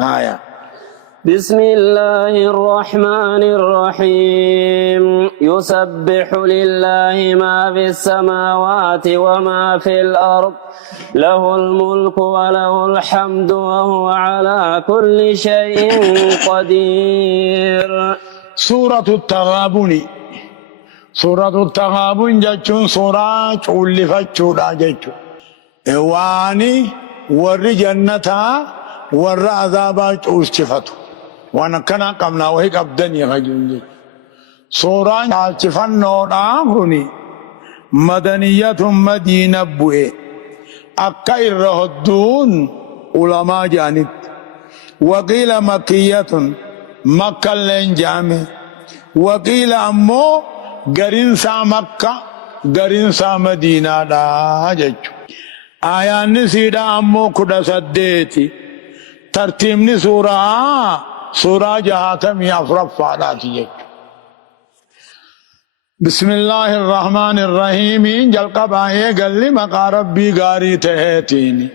آية. بسم الله الرحمن الرحيم يسبح لله ما في السماوات وما في الأرض له الملك وله الحمد وهو على كل شيء قدير. سورة التغابن. سورة التغابن جتشون سورة ولفتشون جتشون واني ور جنتها ور عذابات أوستفتو وانا كنا قمنا وهي قبدني غجون سورة عالشفنو آخرني مدنية مدينة بوئي أكا الرهدون علماء جانب وقيل مكية مكة لين جامع وقيل أمو قرنسا مكة قرنسا مدينة دا ججو آيان نسيدا أمو كدا سديتي ترتيبني سورة جهاتم يفرف فعلاتي ججو. بسم الله الرحمن الرحيم جلقبائي قل لي مقا ربي قاري تهيتيني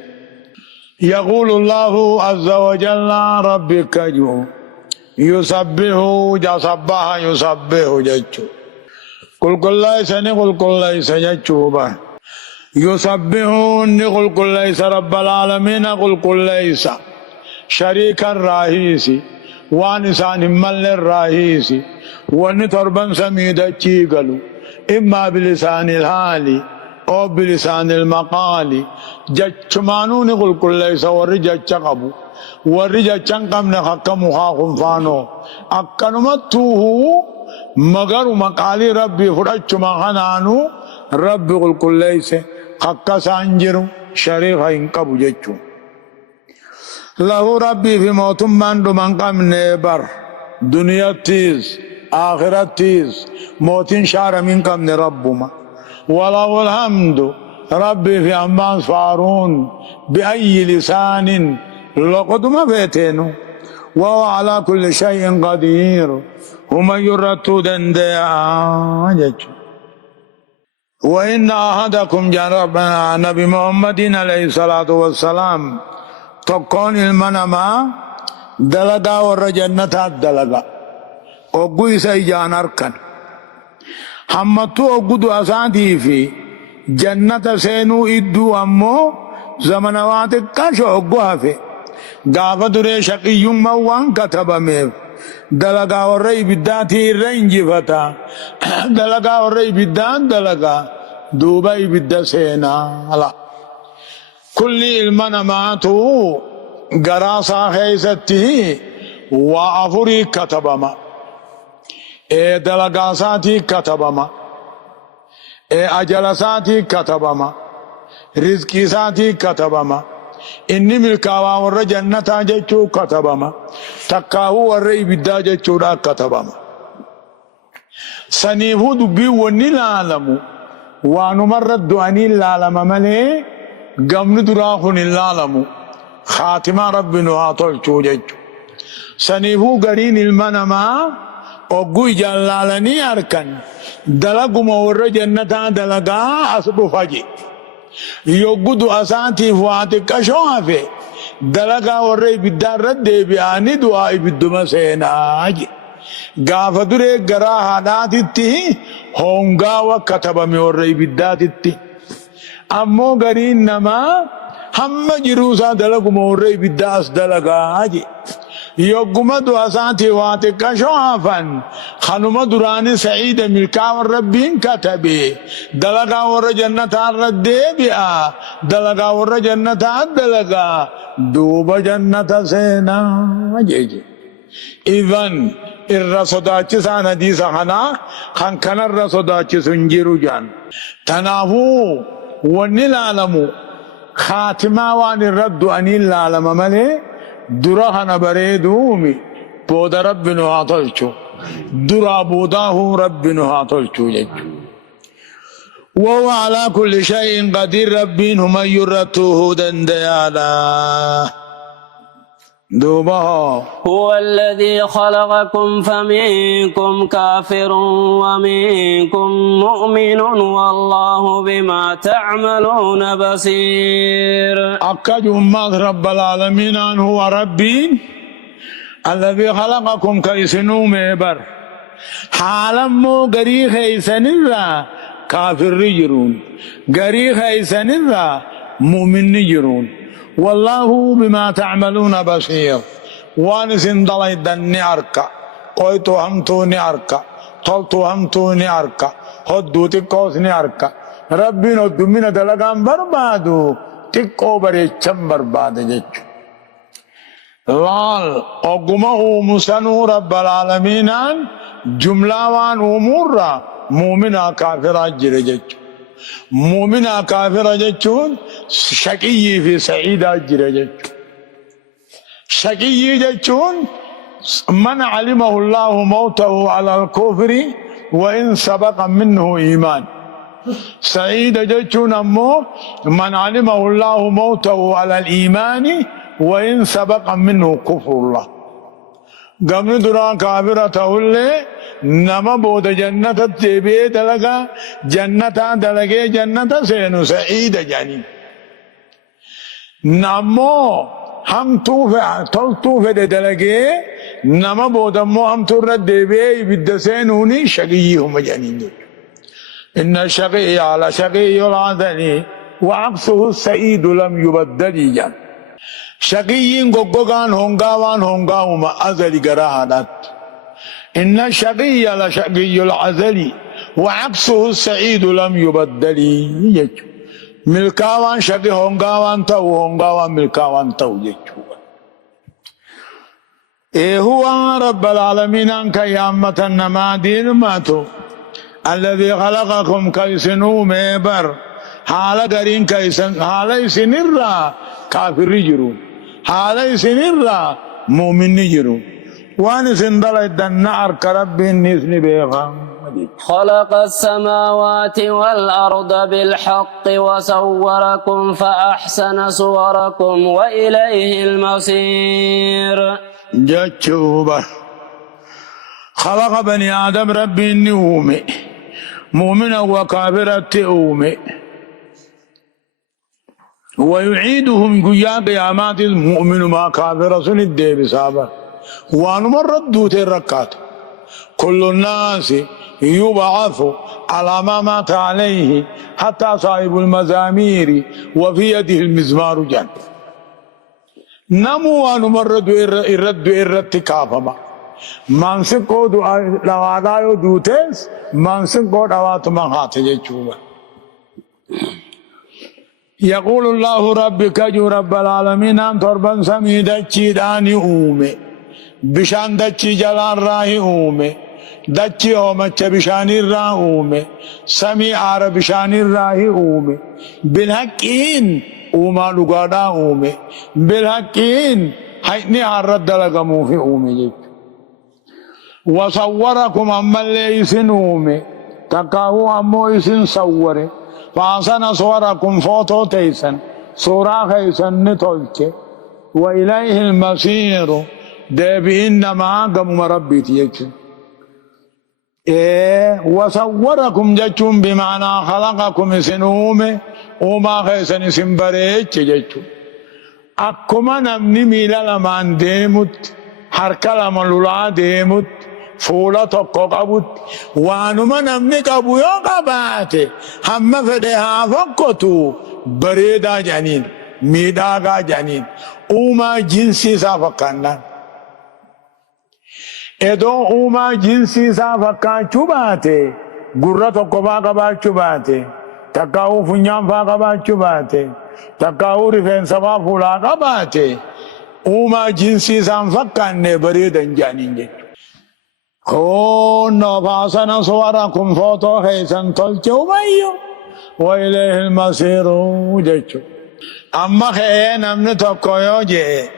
يقول الله عز وجل ربك جو يسبح جسبح يسبح ججو قل كل ليس نقول كل ليس ججوبا يسبحون نقول كل ليس رب العالمين قل كل ليس شريك الرئيسي وانسان مل الرئيسي ونتربا سميدا تشيغلو إما بلسان الحالي أو بلسان المقال جتشمانو نقول كل ليس ورجا تشقبو ورجا تشنقم نحق مخاكم فانو أكنمتوه مگر مقالي ربي فرجما خنانو ربي قل كل ليس حق سانجرو شريخ انقبو جتشو له ربي في موت من دمان قم نبر دنيا تيز آخرت تيز موتين شعر من قم ربما وله الحمد ربي في أنباس فارون بأي لسان لقد ما بيتينو وهو على كل شيء قدير هم يرتو دنديا وإن أحدكم جربنا نبي محمد عليه الصلاة والسلام تكون المنما دلقا ورجنة دلقا وقوي سيجان أركن حمتو وقودو أساتي في جنة سينو إدو أمو زمنوات كاشو وقوها في غافة دري شقي موان كتب ميف دلقا ورأي بداتي رنجي فتا دلقا ورأي بدان دلقا دوباي بدا سينا لا كل المنماتو غراسا خيستي وعفري كتبما دلقاساتي كتبما أجلساتي كتبما رزقساتي كتبما إني ملكاوا ور جنة جچو كتبما تكاو ور إبدا جچو دا كتبما سنيفو دبي وني العالم وانو مرد أني العالم ملي قمن دراخن العالم خاتمة ربنا عطل چو جچو سنيفو قرين المنما وقوي جلالني أركن دلقوا مور جنة دلقا أصبو فجي يوجد أساتي فواتك شوافي دلقا ورّي بدار رد بياني دعاء بدما سيناجي غافدري غرا حالاتي هونغا وكتب مورّي بداتي أمو غرين نما هم جروسا دلقوا مورّي بداس دلقاجي يوغما دواساتي واتك شوافن خنما دراني سعيد ملكا والربين كتبي دلقا ور جنة الرد بيا دلقا ور جنة دلقا دوب جنة سينا جيجي إذن الرسوداتي سان حديث خنا خان كان الرسوداتي سنجيرو جان تنافو وني العالم خاتمة وان الرد أني العالم ملي درهنا بريدومي بود ربنا عطلچو درا بوداه ربنا عطلچو جچو وهو على كل شيء قدير ربين هم يرتوه دنديالا دوبها هو الذي خلقكم فمنكم كافر ومنكم مؤمن والله بما تعملون بصير. أكد أمات رب العالمين أن هو ربي الذي خلقكم كيسنو ميبر حالمو غري خيسن الرا كافر يجرون غري خيسن الرا مؤمن يجرون والله بما تعملون بصير. وانسن دلائي دني أركا قويتو همتوني أركا طلتو همتوني أركا هدو تقوسني أركا ربي ندو من دلقان بربادو تقو بريچم برباد جيچو لال اقمه مسنو رب العالمين جملة وان امور مؤمنا كافرا جرى جيچو مؤمنا كافرا جيچون شقي في سعيدا جرى جيچو شقي جيچون من علمه الله موته على الكفر وإن سبق منه إيمان. سعيد جيچون امو من علمه الله موته على الإيمان وإن سبق منه كفر الله. قمن دران كافرة تولي نما بود جنة تبيه دلقا جنة دلقه جنة سينو سعيد جانين نمو هم توفى دلقه نما بود امو هم ترد دبيه بد سينوني شقيهم جانين. إن الشقي على شقي العدني وعكسه السعيد لم يبدل جان. شقيين غوغان هونغاوان هونغاوما أزلي غراهدات. إن الشقي على شقي العزلي وعكسه السعيد لم يبدل يجو ملكاوان شقي هونغاوان تو هونغاوان ملكاوان تو يجو. إيه هو رب العالمين أنك يامة النمادين ماتو الذي خلقكم كيسنو ميبر حالا قرين كيسن حالا سنرا كافر يجرون حالا سنرا مؤمن يجرون وان سندل الدنار كرب النسن بيغام. خلق السماوات والأرض بالحق وصوركم فأحسن صوركم وإليه المصير. جتشوبة خلق بني آدم ربي النومي مؤمنا وكافرة أومي ويعيدهم قيا قيامات المؤمن ما كافر سن الدين سابا وانمرت دوت الركات. كل الناس يبعث على ما مات عليه حتى صاحب المزامير وفي يده المزمار جن نمو وانمرت الرد كافما مانسن کو لوادايو دوتس مانسن کو دوات مهات جچوبا. يقول الله ربك جو رب العالمين ان تربن سمي دچي داني اومي بشان دچي جلان راهي اومي دچي اومچ بشاني را اومي سمي عرب بشاني راهي اومي بالحقين اوما لغادا اومي بالحقين حيني عرض دلغمو في اومي. وصوركم أما اللي يسنومي تقاو أمو يسن صوري فأحسن صوركم فوتو تيسن صورا خيسن نتولك وإليه المصير دابي إنما قم ربي تيجن. وصوركم جتشم بمعنى خلقكم يسنومي وما خيسن سنبريك جتشم أكما نمني ميلا لمن ديمت حركة لمن لولا ديمت فولا tokko qabutti waanuma namni qabu yoo qabaate hamma fedhe haa fakkotu bareedaa jedhaniin miidhagaa jedhaniin uumaa jinsii isaa fakkaannaan. Edoo uumaa jinsii isaa fakkaachuu baate gurra tokko faa qabaachuu baate takkaa'uu funyaan faa qabaachuu baate takkaa'uu rifeensa faa fuulaa qabaate uumaa jinsii isaan fakkaanne bareedan jedhaniin jechuudha. كون فاصنا صوركم فوتو خيسن تلچو بيو وإليه المصير جيچو. أما خيين أمن تقو يوجي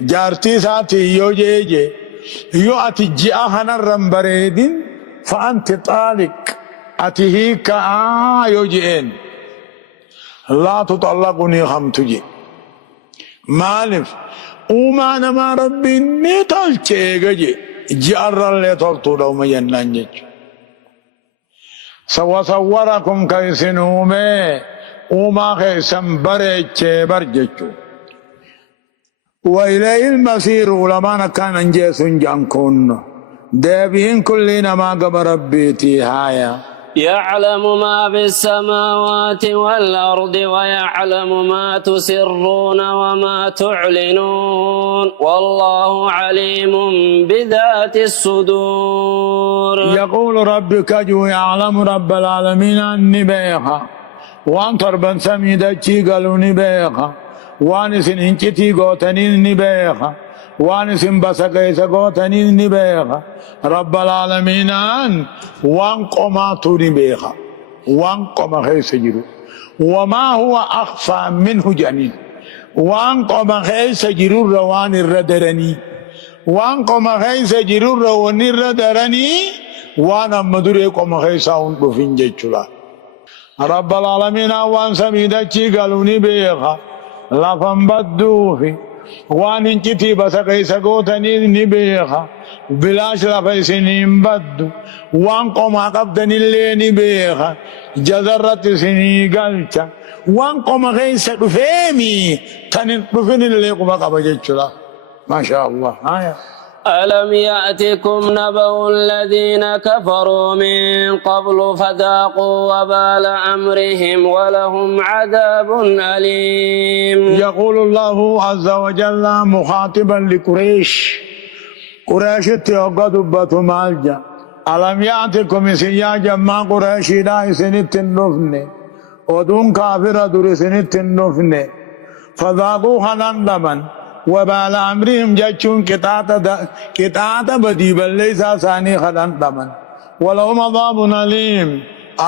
جارتي ساتي يوجي يو أتي أخنا الرمبريدين فأنت طالق أتيهيك يوجيين لا تطلقني خمتجي مالف وما نما ربي نتال تشيجي جار اللي تلطو ما ينانجج سوصوركم كيسنومي وما خيسن بريتش برججو وإليه المصير ولما كان انجيس جانكون دابين كلنا ما قبل ربيتي هايا يعلم ما في السماوات والأرض ويعلم ما تسرون وما تعلنون والله عليم بذات الصدور. يقول ربك جو يعلم رب العالمين أني بيخا وان تربن سميدتي قالوا نبيخا وان سننكتي قوتنين نبيخا وان سنبسكيس قوتنين نبيخا رب العالمين أن وان قماتو نبيخا وان قم خيس جرو وما هو أخفى منه جنين وان قم خيس جرو روان الردرني وان قم خيس جرو روان الردرني وانا مدري قم خيس أون بفنجي رب العالمين وان سميدتي قالوا نبيخا لفن بدوفي وان انكتي بسقيس قوتني نبيخا بلاش لفيسنين بدو وان قوما قبدني اللي نبيخا جذرت سني قلتا وان قوما غيس رفيمي تنين رفين اللي قوما قبجتشلا ما شاء الله آية. ألم يأتكم نبأ الذين كفروا من قبل فذاقوا وبال أمرهم ولهم عذاب أليم. يقول الله عز وجل مخاطبا لقريش قريش تيوغدبة مالجا ألم يأتكم سياجا ما قريش لا سنت النفن ودون كافر در سنت النفن فذاقوا خلندمن وبال أمرهم جاتشون كتاتا بديبا ليس ثاني خلان تمن ولهم عذاب أليم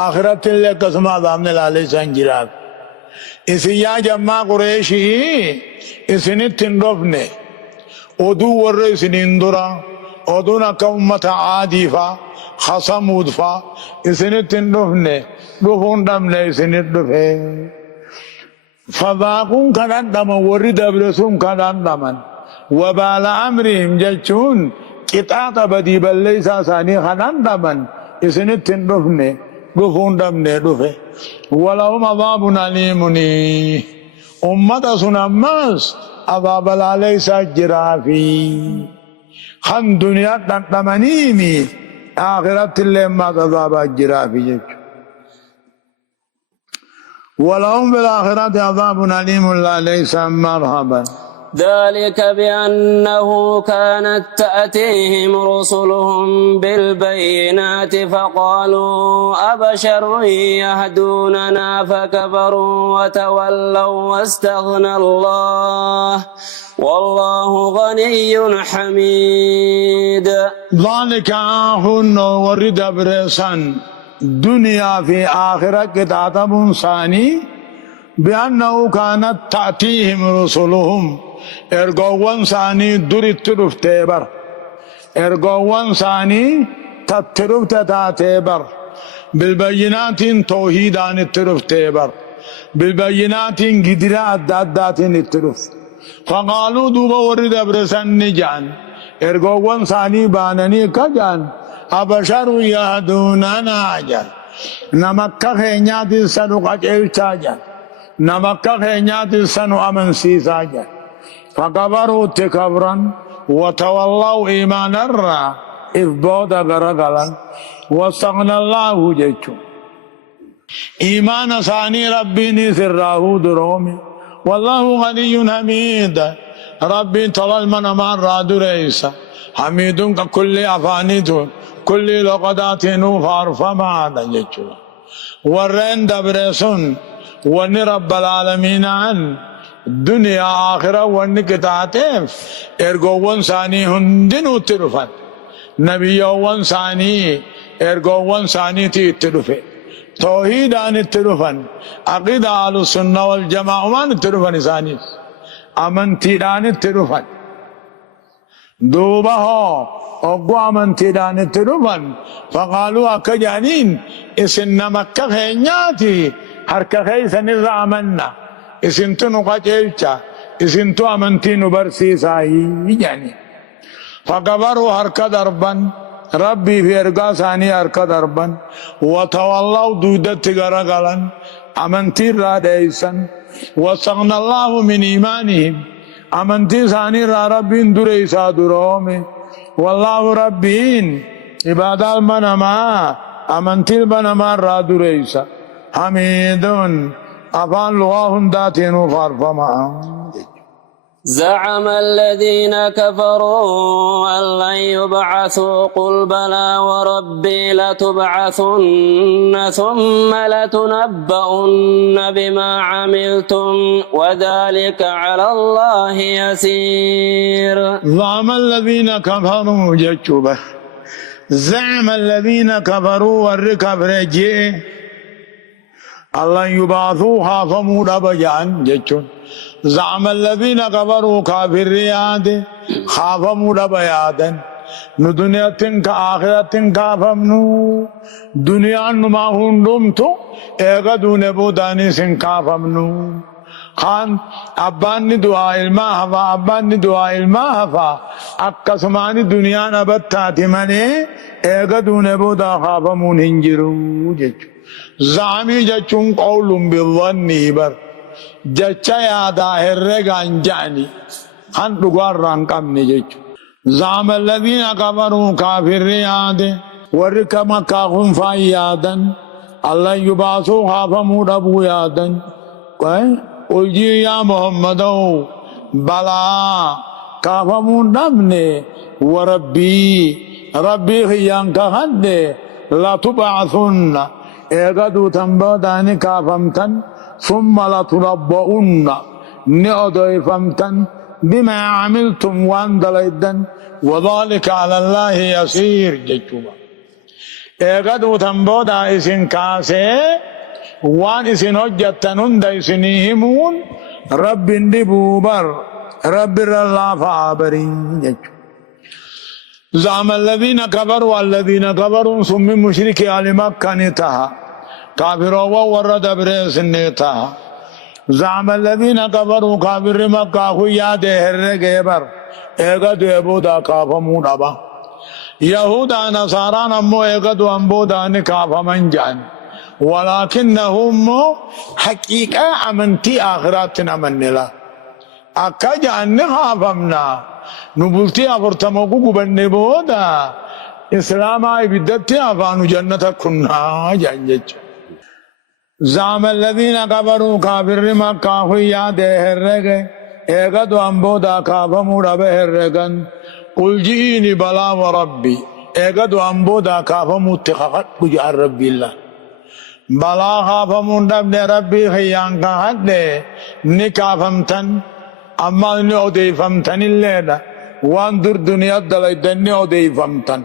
آخرت اللي قسم عذاب نلالي سنجراب إسيا جمع قريشي إسنتن رفنه ودو ور إسنين درا ودونا كأمة عادفة خصمود فا إسنتن رفنه رفون دمنا إسنت رفه فذاقون كان دم ورد برسوم كان دمن وبال أمرهم جلشون كتاتا بدي بلّي ساساني كان دمن إسنت رفنه رفون دمنا رفه ولهم عذاب أليم أمة سنماس عذاب ليس جرافي خن دنيا تمنيمي آخرت اللي ما عذاب جرافي ولهم بالآخرة عذاب أليم لا ليس مرحبا. ذلك بأنه كانت تأتيهم رسلهم بالبينات فقالوا أبشر يهدوننا فكفروا وتولوا واستغنى الله والله غني حميد. ذلك هن ورد برسان دنيا في آخرة كتاب ثاني بأنه كانت تأتيهم رسلهم ارغوان ثاني درت رفتبر ارغوان ثاني تترفت تاتبر بالبينات توحيدان الترفتبر بالبينات قدرة أدادات الترفت فقالوا دوبا ورد برسان نجان ارغوان ثاني بانني كجان أبشر يهدوننا جان نمكة خينيات سنو قجلتا جان نمكة خينيات سنو أمنسيسا جان فكبروا تكبرا وتولوا إيمانا را إفبودا غرقلا واستغنى الله جيشو إيمان ثاني ربي سراه درومي والله غني حميد ربي طلال من أمان رادو رئيسا حميد كل أفانيتون كل لقدات نوفار فما هذا يجوا ورين دبرسون ون رب العالمين عن دنيا آخرة ون كتاتف ارغوون ثاني هندن ترفن نبي ون ثاني ارغوون ثاني ترفن توحيد عن ترفن عقيدة على السنة والجماعة من ترفن ثاني أمنتي عن ترفن دوبه أقوى من تدان تربان فقالوا أكجانين إسن مكة خينياتي هركة خيسن الرامنا إسن تنقى جيلتا اسنتو أمنتين برسيساي يعني فكبروا هركة دربا ربي في ارقا ثاني هركة دربا وتولوا دودت غرقلا أمنتين راديسا وصغنا الله من إيمانهم أمنتين ثاني را ربين دريسا درومي والله ربين عباد المنما أمنتين بنما را دريسا حميدون أفان لغاهم داتين وفارفما زعم الذين كفروا أن لن يبعثوا قل بلى وربي لتبعثن ثم لتنبؤن بما عملتم وذلك على الله يسير. زعم الذين كفروا جتشوبه زعم الذين كفروا والركب رجي الله يبعثوها فمود بجان جتشون زعم الذين كفروا كافر رياد خافموا بيادا ندنيا تنك آخرة كافمنو دنيا نما هندمتو ايغا دون بوداني سن كافمنو خان ابان دعاء الماء هفا ابان دعاء الماء هفا اكسماني دنيا نبتاتي مني ايغا دون بودا خافمون هنجرو جتشو زعمي جتشون قول بالظني بر جچا یادا herregaan ja'ni han dhugaarraan qabne jechu زعم الذين كفروا كافر yaade warri kama kaafun faa yaadan Allah yubaasuu haafamuu dhabuu yaadan hojii yaa Muhammadoo balaa kaafamuu dhabne warabbii rabbii khiyyaan kahadde latubcathunna eegaduu tan boodaani kaafamtan ثم لتنبؤن نؤضيفمتا بما عملتم واندليدا وذلك على الله يسير جتوبا ايغدو تنبودا اسن كاسي وان اسن هجتنون دا اسنهمون رب اندبوبر رب الله فعبرين جتوبا زعم الذين كفروا والذين كفروا ثم مشركي آل مكة نتها كافروا ورد بريس النيتا زعم الذين كفروا كافر مكة خويا دهر گيبر ايغا ديبودا كافمون ابا يهودا نصارى نمو ايغا دو امبودا نكافمن جان ولكنهم حقيقة امنتي آخراتنا من لا اكا جان نخافمنا نبولتي افرتموكو قبن بودا اسلام آئی بدتی افانو جنة كنا جان جج زعم الذين كفروا كافر مكة خويا دهرگ ايغا دو امبودا كافمو ربهرگن قل جئيني بلا وربي ايغا دو امبودا كافمو تخخت بجار ربي الله بلا خافمو رب ربي خيان كهد نكافمتن اما نعودي فمتن الليلة واندر دنيا دلائدن عودي فمتن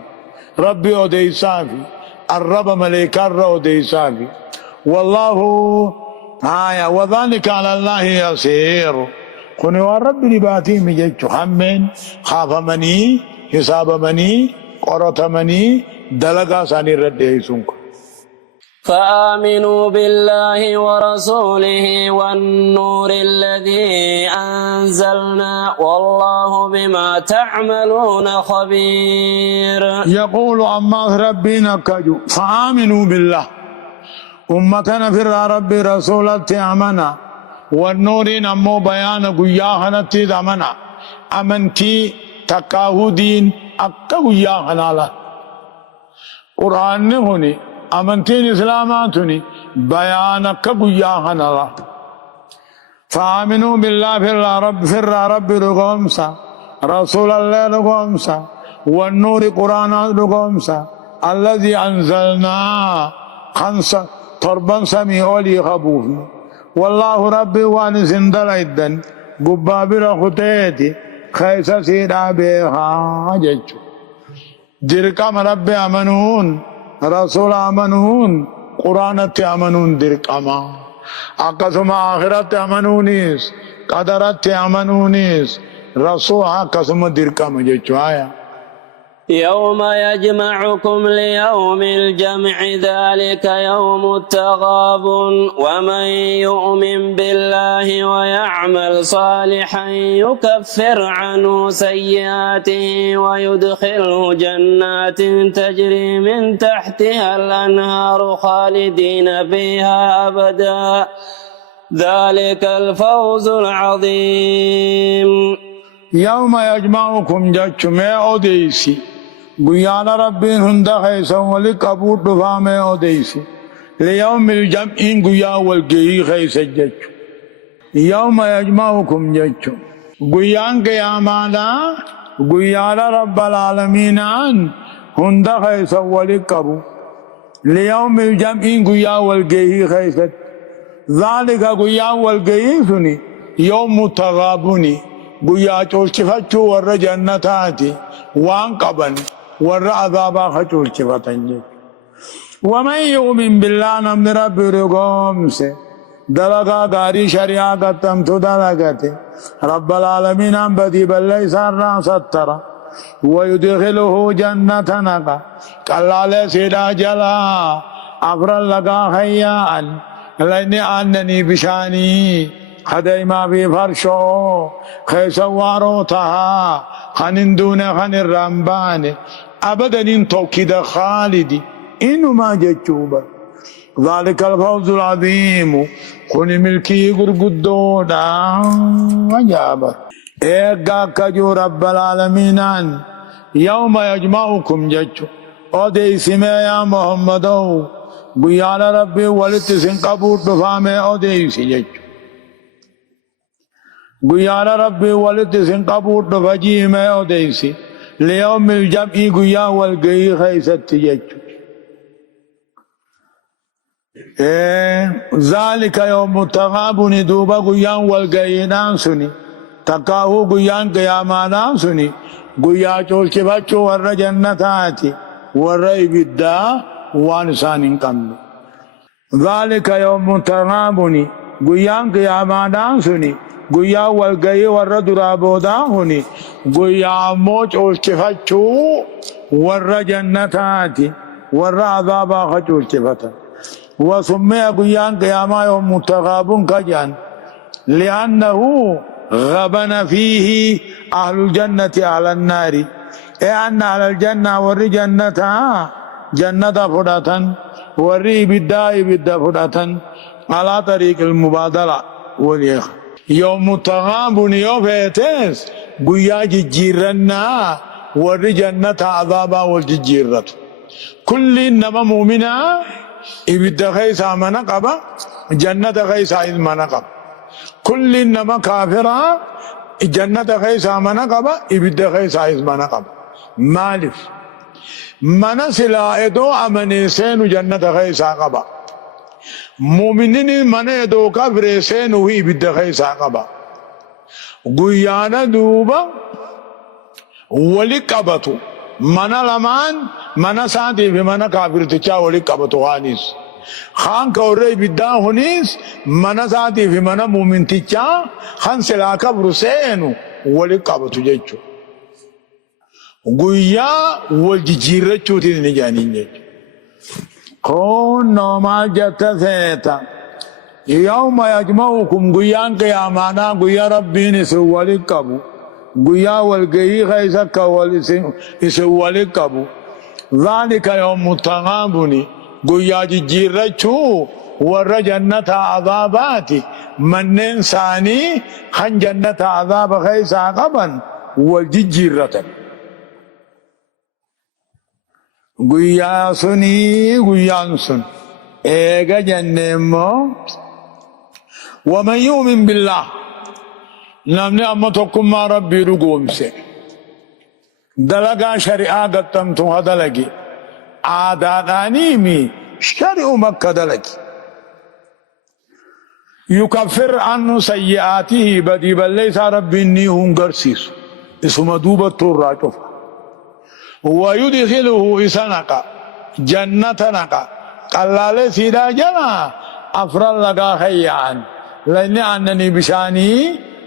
ربي عودي صافي الرب مليك عودي صافي والله آية وذلك على الله يسير كوني والرب لباتي مجيج همين خاف مني حساب مني قرط مني دلقا ساني رد يسونك فآمنوا بالله ورسوله والنور الذي أنزلنا والله بما تعملون خبير. يقول أما ربنا كجو فآمنوا بالله أمتنا في ربي رسولتي أمنا والنور نمو بيان قياهنتي دمنا أمنتي تكاهدين أكا قياهنا لا قرآن هني أمنتين إسلاماتني بيان أكا قياهنا لا فآمنوا بالله في ربي رقمسا رسول الله رقمسا والنور قرآن رقمسا الذي أنزلنا خمسة تربان سمي أولي خبوف والله ربي وانس دلائدن قبابر خطيتي خيسا سيدا بيخا جيشو درقام ربي أمنون رسول أمنون قرآنت أمنون درقاما أقسم آخرت أمنونيس قدرت أمنونيس رسول أقسم درقام جيشو آيا يوم يجمعكم ليوم الجمع ذلك يوم التغابن ومن يؤمن بالله ويعمل صالحا يكفر عنه سيئاته ويدخله جنات تجري من تحتها الأنهار خالدين فيها أبدا ذلك الفوز العظيم. يوم يجمعكم جتشم أوديسي قيان ربين هند خيسا ولقبور دفام أوديسي ليوم الجمع قيا والقي خيسا جتشم يوم يجمعكم جتشم قيان قيامانا قيان رب العالمين عن هند خيسا ولقبور ليوم الجمع قيا والقي خيسا ذلك قيا والقي سني يوم التغابن قيا چولچفتو ور جنتاتي وان قبن ور عذابا خچولچفتن ومن يؤمن بالله نمن رب رقومس دلقا قاري شريعة قتمتو دلقتي رب العالمين ان بدي بل ليس الراس الترى ويدخله جنة نقا قلال سيدا جلا أفرل لقا خيان لأني أنني بشاني خديما بفرشو خيسوارو تها خنن دون خن الرمبان أبدا إن توكيد خالدي إنو ما جتشوبا ذلك الفوز العظيم خن ملكي قرقدودا وجابا إيقا كجو رب العالمين يوم يجمعكم جتشو أودي سمي يا محمدو بيال ربي ولتسن قبور دفامي أودي سجتشو قيان ربي ولتسن قبور دفجي ما أوديسي ليوم الجمع قيان والقي خيسة تججو ذلك يوم التغابن دوبا قيان والقي نانسني تقاهو قيان قياما نانسني قيا چول چبچو ور جنتاتي ور إبدا وانسان قمد ذلك يوم التغابن قيان قياما نانسني گویا والگئی ور درابودا ہونی گویا موچ اولچفتشو ور جنتاتی ور عذابا خچ اولچفتا وسمي گویان قیاما یوم متغابن کجان لأنه غبن فيه أهل الجنة على النار اے ان على الجنة ور جنتا جنة فداتا ور إبدا إبدا فداتا على طريق المبادلة وليخ يوم التغابن يوفيتس قيا جيرنا ور جنة عذابا والجيرة كل إنما مؤمنا إبدا خيسا منقبا جنة خيسا إذ منقب كل إنما كافرا جنة خيسا منقبا إبدا خيسا إذ منقب مالف من سلا إدو أمني سين جنة خيسا قبا مؤمنين من يدو كفر سينو هي بالدخيسا قبا قيانا دوبا ولقبتو من لمان من ساتي في من كافر تچا ولقبتو هانيس خان كوري بدا هونيس من ساتي في من مؤمن تچا خان سلا كفر سينو ولقبتو جيچو قيا والجيرچو تي نجانين جيچو كون نوما جتثيتا يوم يجمعكم قيان قيامانا قيا ربين سوالي قبو قيا والقيا خيسك سوالي قبو ذلك يوم التغابن قيا جيرچو ور جنة عذاباتي من انساني خن جنة عذاب خيسا قبن والجيرة گویا سنی گویان سن ایگا جنمو ومن يؤمن بالله نمني امتكم ما ربي رقوم سے دلقا شرعا قتم تو دلقی عاداتانی می شرع مکہ دلقی يكفر عنه سيئاته بدي بل ليس ربي اني هم قرسيس اسم دوبة الراجف ويدخله إسنقا جنة نقا قلال سيدا جنا أفرال لقا خيان لأني أنني بشاني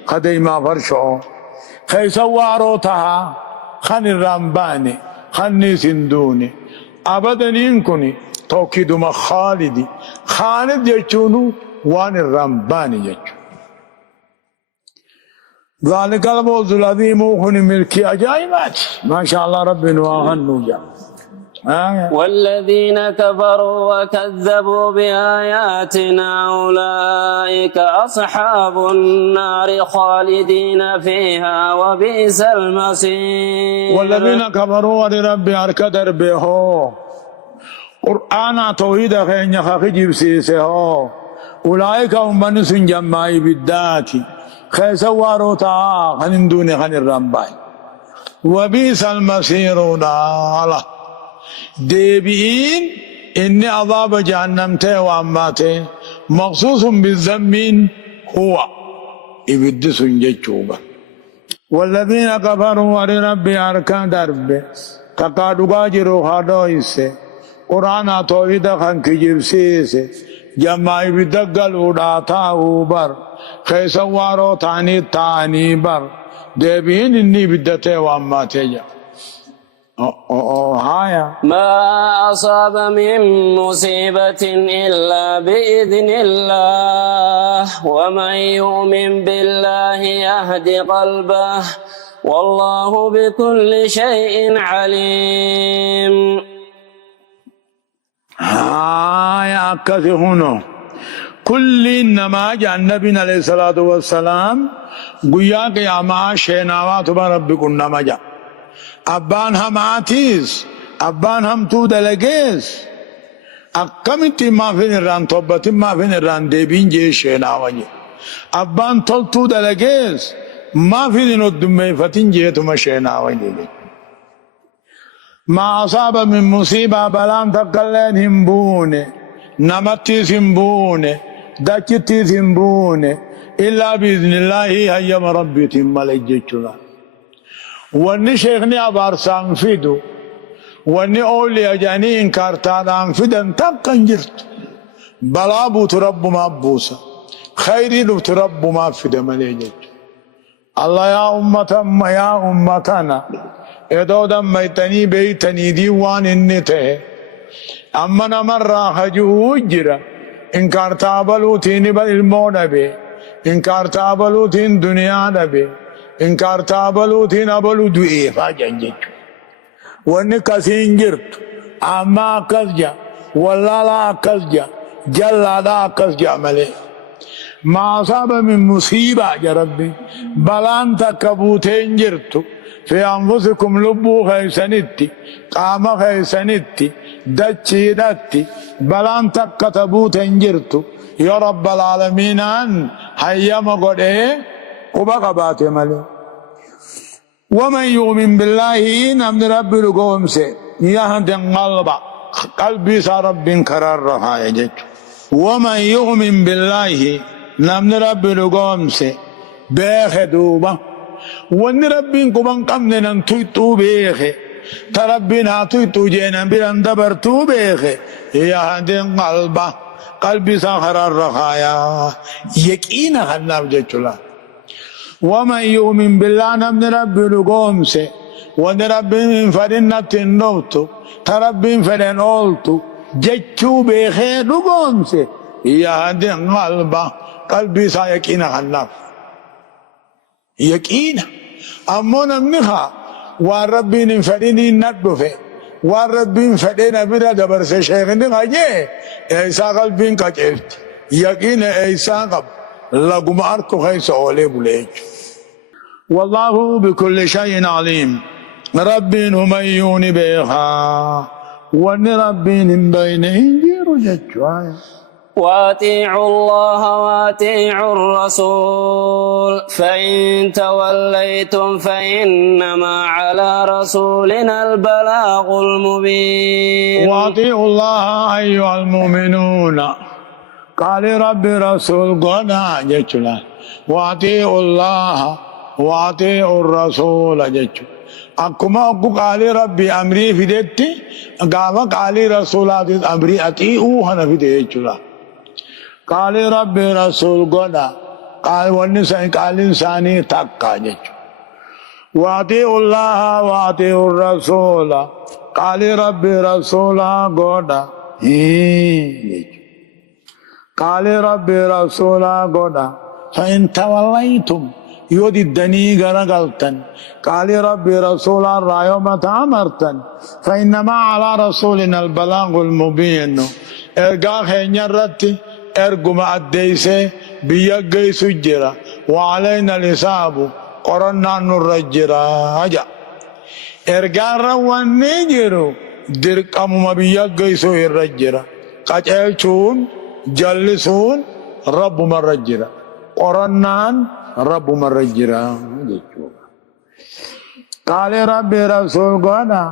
خديما فرشو خيسوارو تها خن الرمباني خني سندوني أبدا ينكني توكيد ما خالدي خالد يجونو وان الرمباني يجو ذلك الموز العظيم وخني ملكي أجايبات ما شاء الله ربنا وغنوا جا والذين كفروا وكذبوا بآياتنا أولئك أصحاب النار خالدين فيها وبئس المصير. والذين كفروا ولربي أركدر به قرآن توحيد خين يخاخي جبسيسه أولئك هم من سنجمعي بالذات خيسوارو تا خنين دوني خن الرمباي وبئس المصير الله ديبين إن عذاب جهنم وأماته مخصوص بالذنب هو إبد سنجتشوبا والذين كفروا ولربي أركان درب تقادوا جروا خادويس قرآن توحيد خان كجبسيس جمعي بدقل وداتا وبر خيسوارو تاني بر ديبين إني بدته وأماته ما أصاب من مصيبة إلا بإذن الله ومن يؤمن بالله يهد قلبه والله بكل شيء عليم. يا أكثر هنا كل إنما جاء النبي عليه الصلاة والسلام قياك يا معاشي نوات ربكم نمجا أبان هم عاتيز أبان هم تو دلقيز أقمت ما فين الران توبت ما فين الران ديبين جيشين آواني أبان تول تو دلقيز ما فين الدمي فتين جيتو مشين آواني ما أصاب من مصيبة بلان تقلين همبوني نمتي سنبوني دكتي سنبوني إلا بإذن الله هيا ربي تمالي جيشنا واني شيخني أبار سانفيدو واني أولي أجاني إنكارتان أنفيدن تبقى جرت بلا بوت رب ما بوسا خيري لوت رب ما فيد مليجت الله يا أمتنا يا أمتنا إدو دميتني بيتني ديوان النته أمنا مرة خجو جرا إنكارتابلو تيني بالمون بي إنكارتابلو تين دنيا نبي إنكار تابلو تين أبلو دوئي فاجنجج ونكسين جرت أما كسجا ولا لا كسجا جلا لا كسجا ملي ما أصاب من مصيبة يا ربي بلان تكبوتين جرت في أنفسكم لبو خيسانتي قام خيسانتي دتشي دتي بلان تكتبوتين جرت يا رب العالمين أن حيما قد وبقبات ملي ومن يؤمن بالله نمد رب لقوم سي يهد قلبي صار رب كرر رها يجج ومن يؤمن بالله نمد رب لقوم سي بيخ دوبا ون ربين قبان قمنا نتويتو بيخ تربنا تويتو جينا بلان دبرتو بيخ يهد قلبي صار رها يكينا خلنا بجج ومن يؤمن بالله نمن رب لقومسه ون رب من فرنة النوتو ترب فرن أولتو جتشو بخير لقومسه يهدي قلبي سيكينا خلاف يكينا أمو نمنها والربي نفرني ندفه والربي فرنا بنا دبرس شيخنا جي إيسا قلبي كجفت يكينا إيسا قبل لقم أركو خيس أولي بليج والله بكل شيء عليم ربي هميون بيخا ون ربي بين إنجير ججوايا وأطيعوا الله وأطيعوا الرسول فإن توليتم فإنما على رسولنا البلاغ المبين. وأطيعوا الله أيها المؤمنون قال ربي رسول قنا جتنا وأطيعوا الله وأطيعوا الرسول جتنا أكما أقول قال ربي أمري في دتي قام قال رسولات أمري أطيعوا هنا في دتي قال ربي رسول قنا قال والنساء قال إنساني تقى جتنا وأطيعوا الله وأطيعوا الرسول قال ربي رسولا قودا قال ربي رسولا قودا فإن توليتم يودي الدني غرقلتن قال ربي رسولا رايوم تامرتن فإنما على رسولنا البلاغ المبين ارقا خينيا رتي ارقما الديسي بيقى سجرا وعلينا الحساب قرنا نرجرا هجا ارقا رواني جرو درقم ما بيقى سو الرجرا قجلتون جلسون رب مرجرا قرنان رب مرجرا قال ربي رسول قونا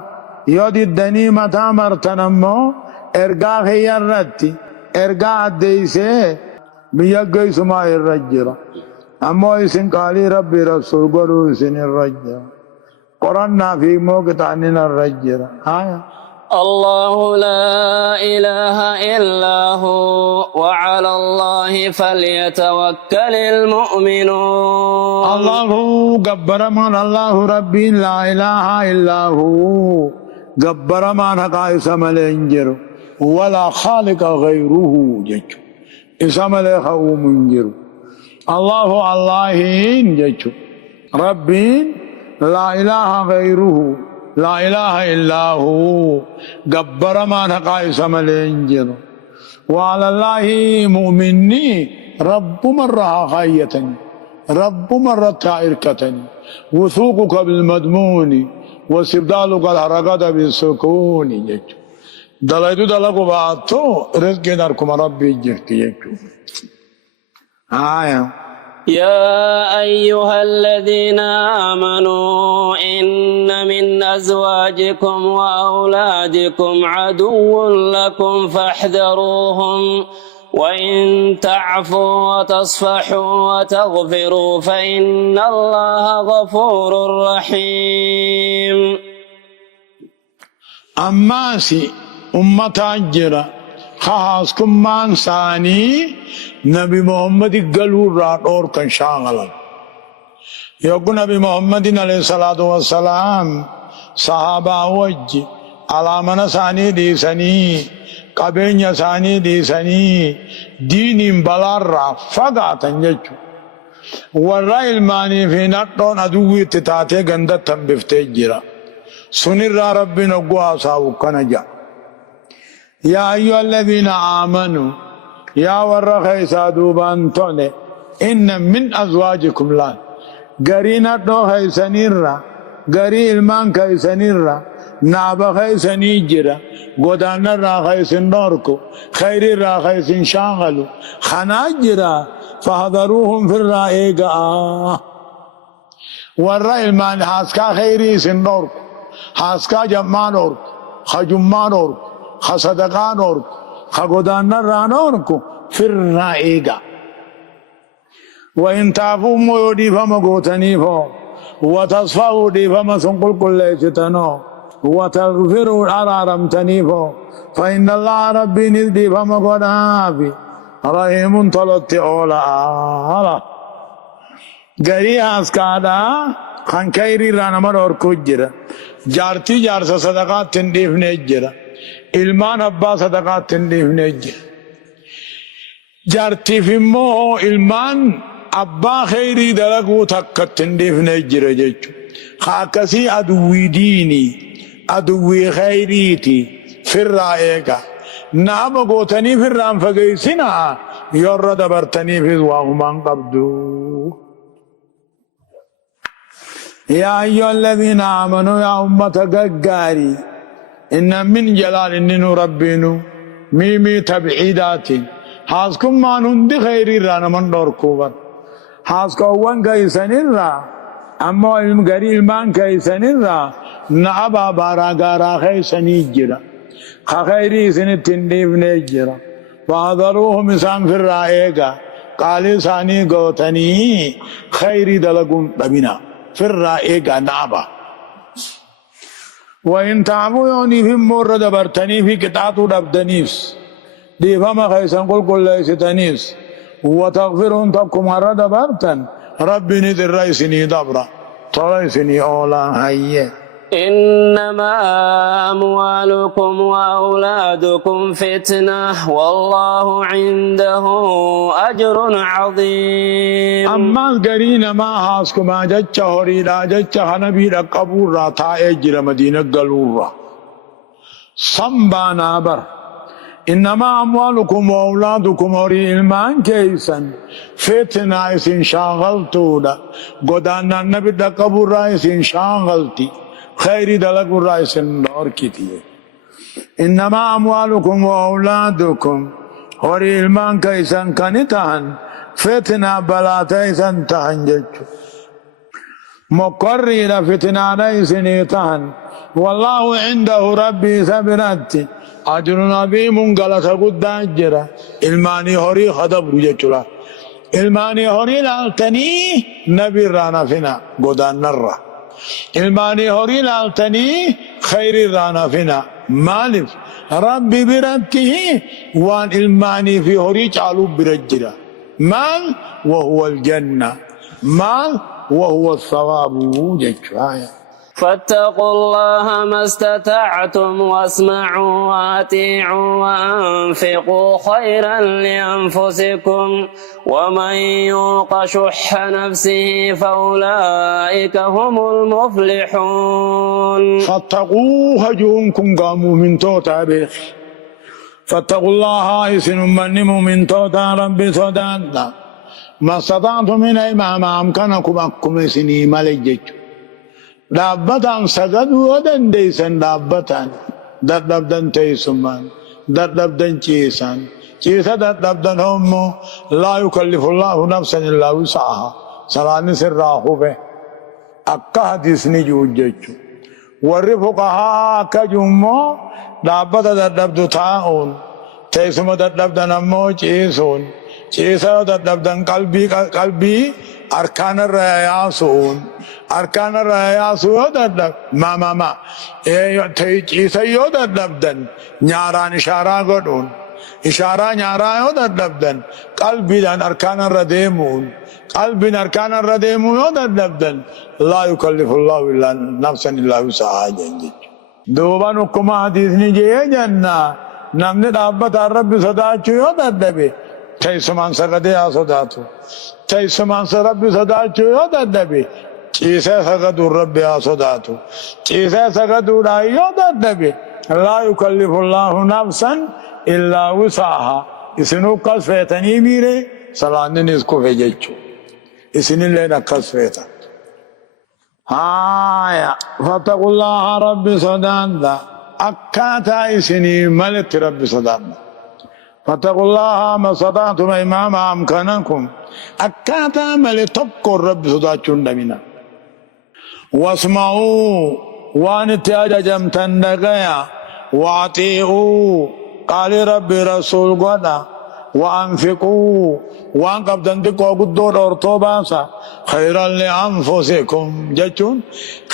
يودي الدني متى مرتنمو ارقا خيار رتي ارقا عديسي بيقى سما الرجرا امو اسن قال ربي رسول قولو اسن الرجرا قرنا في موقتعنين الرجرا آية الله لا إله إلا هو وعلى الله فليتوكل المؤمنون. الله جبر من الله ربي لا إله إلا هو جبر من حقا اسم الانجر ولا خالق غيره جج اسم اله منجر الله الله جج ربي لا إله غيره لا إله إلا هو جبر ما نقايس ملينجر وعلى الله مؤمني رب مرة خايتني رب مرة تائركتني وثوقك بالمضمون واستبدالك الحركات بالسكون يجو دلائدو دلقو باتو رزق ناركم ربي جرك يجو آية يا أيها الذين آمنوا إن من أزواجكم وأولادكم عدو لكم فاحذروهم وإن تعفوا وتصفحوا وتغفروا فإن الله غفور رحيم. أماسي أمة أجرة خاصكم مان ثاني نبي محمد قالوا راتور كان شاغلا يقول نبي محمد عليه الصلاة والسلام صحابة وجه على من ثاني دي سني قبين ثاني دي سني دين بلار فقط نجو والرأي الماني في نطون أدوي تتاتي غندت تنبفتي جرا سنر ربي نقوى ساوكا نجا يا أيها الذين آمنوا يا ورخي سادوبان توني إن من أزواجكم لا قرينا دو خي سنيرا قري المان خي سنيرا نابا خي سنيجرا قدانا را خي سنوركو خير را خي سنشاغلو خناجرا فحضروهم في الرائقة ورى المان حاسكا خيري سنوركو حاسكا جمان أوركو خجمان أوركو خصدقان أوركو خقدانا رانوركو في الرائقة وإن تعفوا ميودي فما قوتني فو وتصفوا دي فما سنقل كل شتنو وتغفروا أرارمتني فو فإن الله ربي نزدي فما قنافي رحيم طلت أولا گری آسکادا خانکایری رانمر اور کجرا جارتی جارسا صدقات تندیف نیجرا ilmaan abbaa sadaqaa tindhiifnee jira jaartiif immoo ilmaan abbaa kheyrii dalaguu takka tindhiifnee jira jechuudha akkasii aduwwii diinii aduwwii kheyriiti firraa eega nama gootanii firraan fageessinaa yorra dabartaniifis waa humaan qabdu. yaa ayyuha alladhiina aamanuu yaa ummata gaggaarii إن من جلال إنه ربينو ميمي تبعيدات حاسكم ما نندي خيري رانا من دور كوبر حاسكو وان كيسان الرا أما المقري المان كيسان الرا نعبا بارا غارا خيسان يجرا خيري سنتين ديف نجرا فاضروهم إسان في الرائقة قال ثاني قوتني خيري دلقون تبنا في الرائقة نعبا وإن تعبوا يوني في مرة دبرتني في كتاتو دبدنيس دي فما خيسان قل كل ليس تنيس وتغفرون تبكم مرة دبرتن ربي نذر رئيسني دبرا طلعسني أولا هيا إنما أموالكم وأولادكم فتنة والله عنده أجر عظيم. أما قرين ما هاسكما جتش هريدا جتش هنبي قبورا تا اجر مدينة قلورا صنبانا بر إنما أموالكم وأولادكم هري إلمان كيسا فتنة إسن شاغلتودا قدانا النبي قبورا إسن شاغلتي خيري دلق الرئيس النور كتير. إنما أموالكم وأولادكم هوري إلمان كيسان كنتهن فتنة بلاتيسان تهن جيجو مقرر فتنة رئيسني والله عنده ربي سبراتي أجر عظيم غلط قد أجرا إلماني هوري خدب رججلا إلماني هوري لالتني نبي رانا فينا قدان نرى إلماني هوري لالتني خير رانا فينا مالف ربي برته وان إلماني في هوري تعالوا برجرا مال وهو الجنة مال وهو الثواب جشايا. فاتقوا الله ما استطعتم واسمعوا وأطيعوا وأنفقوا خيرا لأنفسكم ومن يوق شح نفسه فأولئك هم المفلحون. فاتقوه جونكم قاموا من توتا بيخ فاتقوا الله إسن من توتا ربي صدادا ما استطعتم من إمام أمكنكم أكم سني ملجج دابتان سجدوا ودنديسن دابتان دردبدن تيسمان دردبدن چيسان چيسا دردبدن هم لا يكلف الله نفسا إلا وسعها سلاني سراحو به أكا حديث نجوج جيجو ورفقها أكا جمو دابتا دردبدو تاؤن تيسما دردبدن أمو چيسون چيسا دردبدن قلبي أركان الرئياسون أركان الرئياس يودد ما تيجيس يوددن نياران إشارة قدون إشارة نيارا يوددن قلبي دان أركان الرديمون قلبي أركان الرديمون يوددن لا يكلف الله إلا نفسا إلا وسعها جنجي دوبا نكما حديث نجي جنة نمني دابت الرب صداتشو يوددبي تيسمان سقدي صداتو تيسمان سربي صداتشو يوددبي چیسے سقدو رب آسوداتو چیسے سقدو رائیو دردبی لا يكلف الله نفسا إلا وسعها اسنو قص فیتنی میرے سلانن اس کو فیجچو اسنی لینا قص فیتا آیا فتقوا الله رب صدان دا اکاتا اسنی ملت رب صدان دا فتقوا الله ما صداتم امام امکانکم اکاتا ملتقوا رب صداتشو نمینا واسمعوا وان تاجم تندقيا واطيعوا قال ربي رسول قدا وانفقوا وان قبضن تقو قدور ارتوباسا خيرا لانفسكم جتون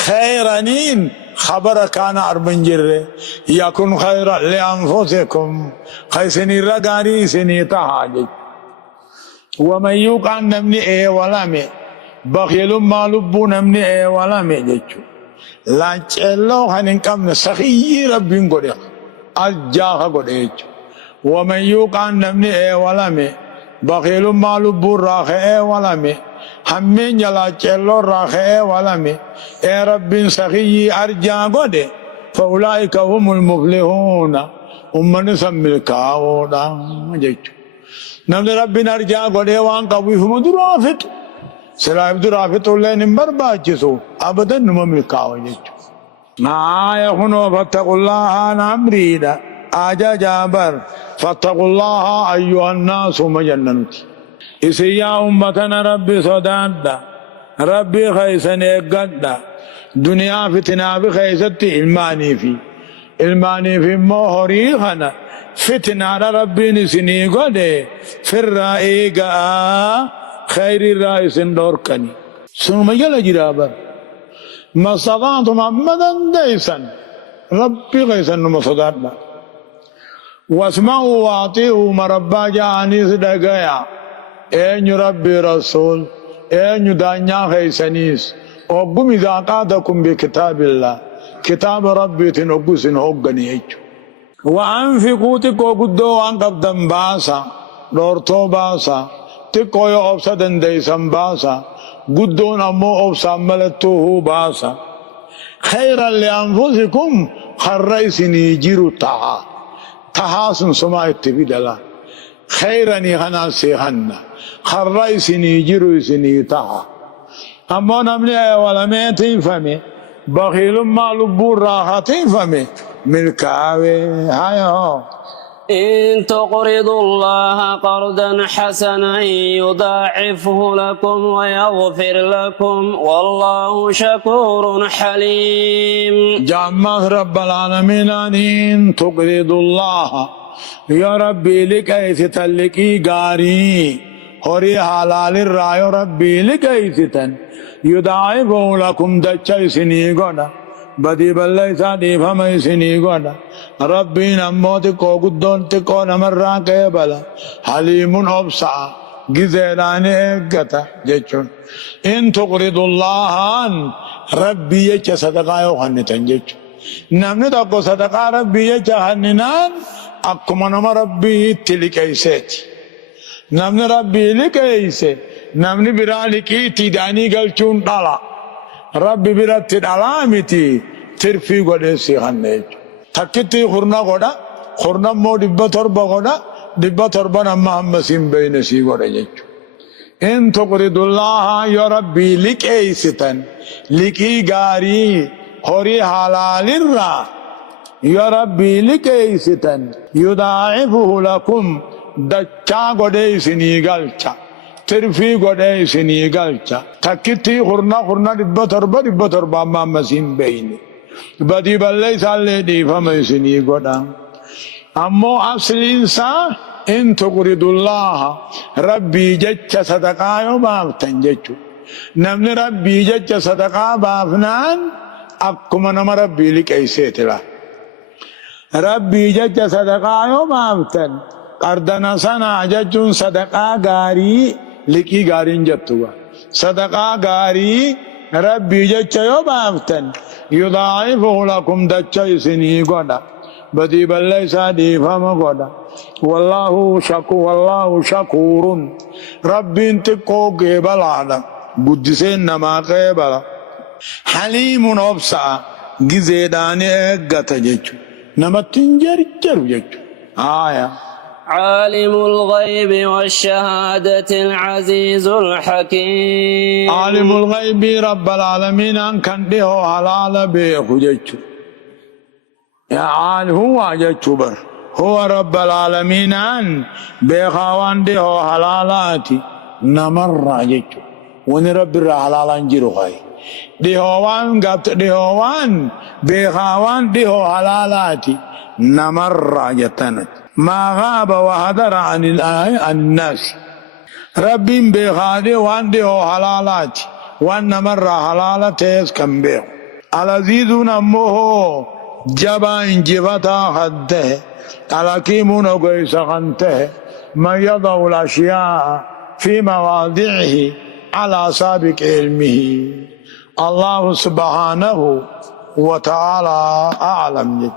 خيرانين خبر كان اربن جره يكون خيرا لانفسكم خيسني رغاري سني تهاجج ومن يقان نمني اي ولامي بخيل ما لبو نمني اي ولا ميجچو لانچلو هنن كم سخي ربين غدي اجاخ غديچو ومن يقان نمني اي ولا مي بخيل ما لبو راخ اي ولا مي همين يلا چلو راخ اي ولا مي اي ربين سخي ارجا غدي فاولئك هم المفلحون امن سملكاو دا جيچو نمن ربين ارجا غدي وان قوي هم درافت سلا عبد رافت الله نمبر باجسو ابدا نممل كاوجچ ما يخنو فاتقوا الله نمريدا اجا جابر فاتقوا الله ايها الناس مجننت اسيا امتنا ربي صدادا ربي خيسن يقدا دنيا فتنة بخيست الماني في موهري خنا فتنة ربي نسني قد في الرائقة خير الرئيس دوركني ثم يلا جرابر ما استطعت محمدا ديسا ربي غيسا مصدرنا واسمعوا واطيعوا مربا جاني صدقايا اين ربي رسول اين دانيا غيسانيس وقم إذا قادكم بكتاب الله كتاب ربي تنقص هوغني يجو وأنفقوا تكو قدو وان قبضا باسا دورتو باسا تكو يوبسا دنديسا باسا قدون أمو أوبسا ملتوه باسا خيرا لأنفسكم خريسني جيرو تحاسن سماء التبدلا خيرا يغنى سيغنى خريسني جيرو سني تحا أما نملي ولا ميتين فمي بخيل ما لبور راحتين فمي ملكاوي هايو إن تقرضوا الله قرضا حسنا يضاعفه لكم ويغفر لكم والله شكور حليم. جامع رب العالمين إن تقرضوا الله يا ربي لكي تتلقي غاري هوري حلال الرايو ربي لكي تتن يضاعفه لكم دچي سني غدا بدي بلي سادي فمي سني غدا ربي نموت كو قدون تكو نمرا كيبلا حليم أبصع جزيلان إيقتا جيشون إن تقرض الله ربي يجا صدقاء يوحنتن جيشون نمني تقو صدقاء ربي يجا حننان أكما نما ربي تلقيسيتي نمني ربي لقيسي نمني برا لقي تداني قلچون دالا ربي برا تدالا متي ترفي قدسي حننج تكتي خورنا غدا خورنا مو دبا تربا غدا دبا تربا نما همسين بين سي غدا جچو ان تقرض الله يا ربي لكيستن لكي غاري خوري حلال الرا يا ربي لكيستن يضاعفه لكم دچا غدي سني غلچا ترفي غدي سني غلچا تكتي خورنا دبا تربا ما همسين بين بدي بلي سالي دي فمسني غدا أمو أصل إنسان إن تقرض الله ربي جج صدقاء وبافتن ججو نمن ربي جج صدقاء بافنان أكما نم ربي لك أيسيت لا ربي جج صدقاء وبافتن قردنا سنا ججون صدقاء غاري لكي غارين جتوا صدقاء غاري ربي جج وبافتن يضاعفه لكم دچي سني غدا بدي بلي سادي فم غدا والله شكور ربي انت كوغي بلادا قدسين نما قبلا حليم نفسا غزيداني غتا جچو نما تنجر جچو آية عالم الغيب والشهادة العزيز الحكيم. عالم الغيب رب العالمين أن كان له حلال بيخجج يا عال هو جبر هو رب العالمين أن بيخوان له حلالاتي نمر جج ونرب الحلال انجرو هاي دهوان قبط دهوان بيخوان له حلالاتي نمر جتنت ما غاب وهدر عن الناس ربي بخادي وانده حلالات وان مر حلالته كم بيو العزيز نمه جبا انجبتا حده الحكيم نغيس خنته من يضع الاشياء في مواضعه على سابق علمه الله سبحانه وتعالى اعلم.